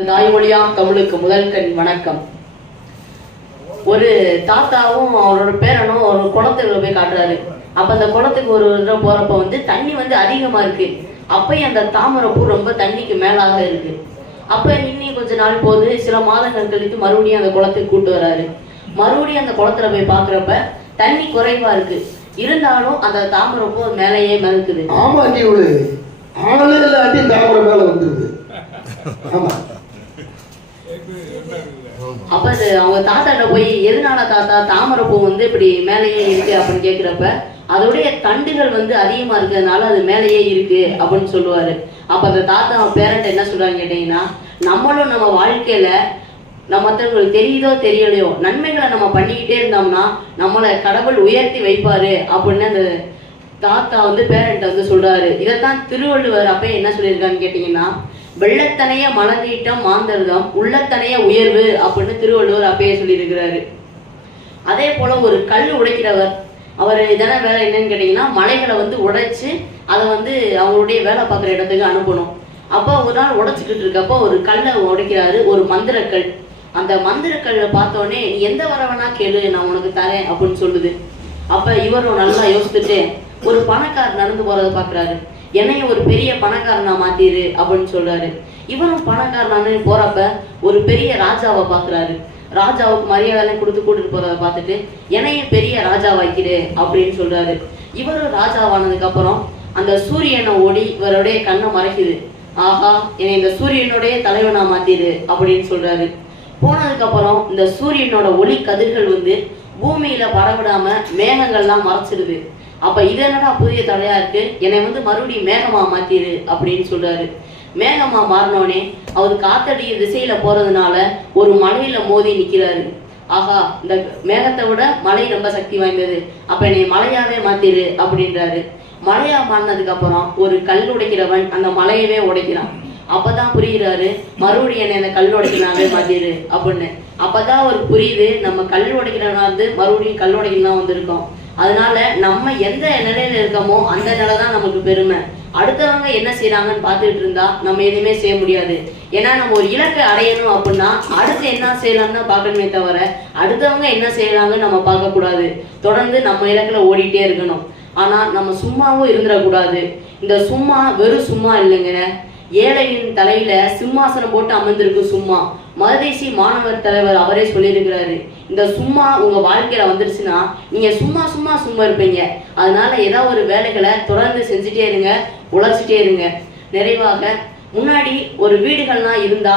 தாய்மொழியா தமிழுக்கு முதல் கண் வணக்கம். ஒரு தாத்தாவும் அவரோட பேரனும் ஒரு குளத்துக்கு போய் காட்டுறாரு. அப்ப அந்த குளத்துக்கு ஒரு தடவை போறப்ப வந்து தண்ணி வந்து அதிகமா இருக்கு. அப்பயும் அந்த தாமரை பூ ரொம்ப தண்ணிக்கு மேலாக இருக்கு. அப்ப இன்னும் கொஞ்ச நாள் போது சில மாதங்கள் கழித்து மறுபடியும் அந்த குளத்துக்கு கூட்டு வராரு. மறுபடியும் அந்த குளத்துல போய் பாக்குறப்ப தண்ணி குறைவா இருக்கு. இருந்தாலும் அந்த தாமரை பூ மேலேயே மிதக்குது. ஆமா ஆளே இல்லாட்டி தாமரை மேல வந்துருது. ஆமா. அப்ப அது அவங்க தாத்தாட்ட போய் எதனால தாத்தா தாமரை பூ வந்து இப்படி மேலேயே இருக்கு? அப்படின்னு கேக்குறப்ப அதோடைய தண்டுகள் வந்து அதிகமா இருக்கிறதுனால அது மேலேயே இருக்கு அப்படின்னு சொல்லுவாரு. அப்ப அந்த தாத்தா பேரண்ட் என்ன சொல்றாங்க கேட்டீங்கன்னா நம்மளும் நம்ம வாழ்க்கையில நம்ம மற்றவங்களுக்கு தெரியுதோ தெரியலையோ நன்மைகளை நம்ம பண்ணிக்கிட்டே இருந்தோம்னா நம்மளை கடவுள் உயர்த்தி வைப்பாரு. அப்படின்னு அந்த தாத்தா வந்து பேரண்ட் வந்து சொல்றாரு. இதைத்தான் திருவள்ளுவர் அப்ப என்ன சொல்லியிருக்கான்னு கேட்டீங்கன்னா வெள்ளத்தனைய மனநீட்டம் மாந்தர்தம் உள்ளத்தனைய உயர்வு அப்படின்னு திருவள்ளுவர் அப்பயே சொல்லியிருக்கிறாரு. அதே போல ஒரு கல் உடைக்கிறவர் அவர் இதான வேலை என்னன்னு கேட்டீங்கன்னா மலைகளை வந்து உடைச்சு அதை வந்து அவங்களுடைய வேலை பார்க்குற இடத்துக்கு அனுப்பணும். அப்போ ஒரு நாள் உடைச்சிக்கிட்டு இருக்கப்போ ஒரு கல்லை உடைக்கிறாரு ஒரு மந்திரக்கல். அந்த மந்திரக்கல்லை பார்த்தோன்னே நீ எந்த வரவனா கேளு நான் உனக்கு தரேன் அப்படின்னு சொல்லுது. அப்போ இவரும் நல்லா யோசித்துட்டு ஒரு பணக்காரர் நடந்து போகிறத பார்க்குறாரு. என்னைய ஒரு பெரிய பணக்காரனா மாத்திரு அப்படின்னு சொல்றாரு. இவரும் பணக்காரனானு போறப்ப ஒரு பெரிய ராஜாவை பாக்குறாரு. ராஜாவுக்கு மரியாதை கொடுத்து கூட்டிட்டு போறத பார்த்துட்டு என்னைய பெரிய ராஜாவாக்கிடு அப்படின்னு சொல்றாரு. இவரும் ராஜாவானதுக்கு அப்புறம் அந்த சூரியனை ஓடி இவருடைய கண்ணை மறைக்குது. ஆஹா என்னை இந்த சூரியனுடைய தலைவனா மாத்திரு அப்படின்னு சொல்றாரு. போனதுக்கு அப்புறம் இந்த சூரியனோட ஒளி கதிர்கள் வந்து பூமியில பரவிடாம மேகங்கள்லாம் மறைச்சிருது. அப்ப இது என்னடா புதிய தடையா இருக்கு? என்னை வந்து மறுபடியும் மேகமா மாத்திரு அப்படின்னு சொல்றாரு. மேகமா மாறினோடனே அவர் காத்தடிய திசையில போறதுனால ஒரு மலையில மோதி நிக்கிறாரு. ஆஹா இந்த மேகத்தை விட மலை ரொம்ப சக்தி வாய்ந்தது. அப்ப என்னை மலையாவே மாத்திரு அப்படின்றாரு. மலையா மாறினதுக்கு அப்புறம் ஒரு கல் உடைக்கிறவன் அந்த மலையவே உடைக்கிறான். அப்பதான் புரியுறாரு. மறுபடியும் என்னை அந்த கல் உடைக்கிறாங்க மாத்திரு அப்படின்னு. அப்பதான் அவர் புரியுது நம்ம கல் உடைக்கிறவனா வந்து மறுபடியும் கல் உடைக்கலாம் வந்திருக்கோம். அதனால நம்ம எந்த நிலையில இருக்கோமோ அந்த நிலை தான் நமக்கு பெருமை. அடுத்தவங்க என்ன செய்யறாங்கன்னு பார்த்துட்டு இருந்தா நம்ம எதுவுமே செய்ய முடியாது. ஏன்னா நம்ம ஒரு இலக்கை அடையணும் அப்படின்னா அடுத்து என்ன செய்யலாம்னு பார்க்கணுமே தவிர அடுத்தவங்க என்ன செய்யறாங்கன்னு நம்ம பார்க்க கூடாது தொடர்ந்து நம்ம இலக்கில் ஓடிட்டே இருக்கணும். ஆனா நம்ம சும்மாவும் இருந்துடக்கூடாது. இந்த சும்மா வெறும் சும்மா இல்லைங்க. ஏழையின் தலையில சிம்மாசனம் போட்டு அமர்ந்திருக்கு சும்மா. மததேசி மாணவர் தலைவர் அவரே சொல்லியிருக்கிறாரு இந்த சும்மா உங்க வாழ்க்கையில வந்துருச்சுன்னா நீங்க சும்மா சும்மா சும்மா இருப்பீங்க. அதனால ஏதாவது ஒரு வேலைகளை தொடர்ந்து செஞ்சுட்டே இருங்க உழைச்சிட்டே இருங்க. நிறைவாக முன்னாடி ஒரு வீடுகள்லாம் இருந்தா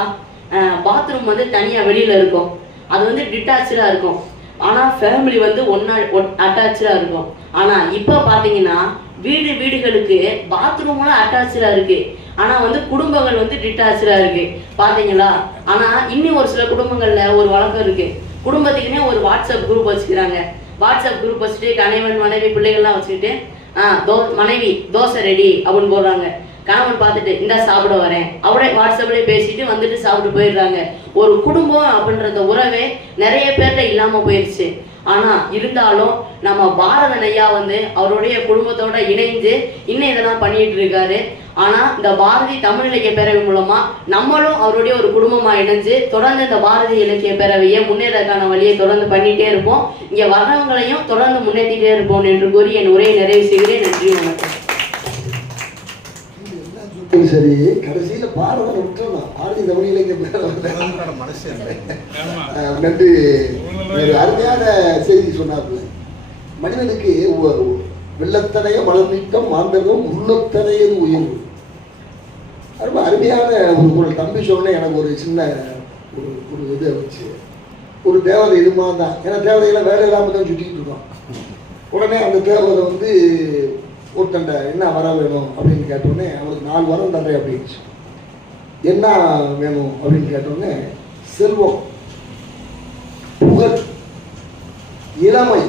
பாத்ரூம் வந்து தனியா வெளியில இருக்கும். அது வந்து டிட்டாச்சா இருக்கும். ஆனால் ஃபேமிலி வந்து ஒன்னா அட்டாச்சாக இருக்கும். ஆனால் இப்போ பார்த்தீங்கன்னா வீடு வீடுகளுக்கு பாத்ரூம்லாம் அட்டாச்சாக இருக்கு. ஆனால் வந்து குடும்பங்கள் வந்து டிட்டாச்சாக இருக்கு. பார்த்தீங்களா ஆனால் இன்னும் ஒரு சில குடும்பங்களில் ஒரு வழக்கம் இருக்கு. குடும்பத்துக்குன்னே ஒரு வாட்ஸ்அப் குரூப் வச்சுக்கிறாங்க. வாட்ஸ்அப் குரூப் வச்சுட்டு கணவன் மனைவி பிள்ளைகள்லாம் வச்சுக்கிட்டு ஆ தோ மனைவி தோசை ரெடி அப்படின்னு போடுறாங்க. கணவன் பார்த்துட்டு இந்தா சாப்பிட வரேன். அவரே வாட்ஸ்அப்லேயே பேசிட்டு வந்துட்டு சாப்பிட்டு போயிடுறாங்க. ஒரு குடும்பம் அப்படின்ற உறவே நிறைய பேர்கிட்ட இல்லாம போயிடுச்சு ஆனா இருந்தாலும் நம்ம பாரத ஐயா வந்து அவருடைய குடும்பத்தோட இணைந்து இன்னும் இதெல்லாம் பண்ணிட்டு இருக்காரு. ஆனா இந்த பாரதி தமிழ் இலக்கிய பேரவை மூலமா நம்மளும் அவருடைய ஒரு குடும்பமா இணைஞ்சு தொடர்ந்து இந்த பாரதி இலக்கிய பேரவையை முன்னேறதுக்கான வழியை தொடர்ந்து பண்ணிட்டே இருப்போம். இங்க வர்றவங்களையும் தொடர்ந்து முன்னேற்றிட்டே இருப்போம் என்று கூறி என் உரையை நிறைவு செய்கிறேன். நன்றி வணக்கம். சரி கடைசியில பாடவரை விட்டுறலாம். ஆதி தமிழ் இலக்கிய பேரவை மனசு இல்லை அஹ் நன்றி. அருமையான செய்தி சொன்னாப்புல. மனிதனுக்கு வெள்ளத்தனைய மலர் நீட்டம் மாந்தகம் உள்ளத்தனையது உயர்வு ரொம்ப அருமையான ஒரு ஒரு தம்பி சொன்ன எனக்கு ஒரு சின்ன ஒரு ஒரு இது வச்சு ஒரு தேவதை இதுமா தான். ஏன்னா தேவதையெல்லாம் வேலை இல்லாமல் தான் சுற்றிக்கிட்டு இருக்கோம். உடனே அந்த தேவதை வந்து ஒருத்தண்ட என்ன வர வேணும் அப்படின்னு கேட்டோடனே அவருக்கு நாலு வரம் தர்றேன் அப்படின்ச்சு என்ன வேணும்? அப்படின்னு கேட்டோடனே செல்வம் புகழ் இளமை.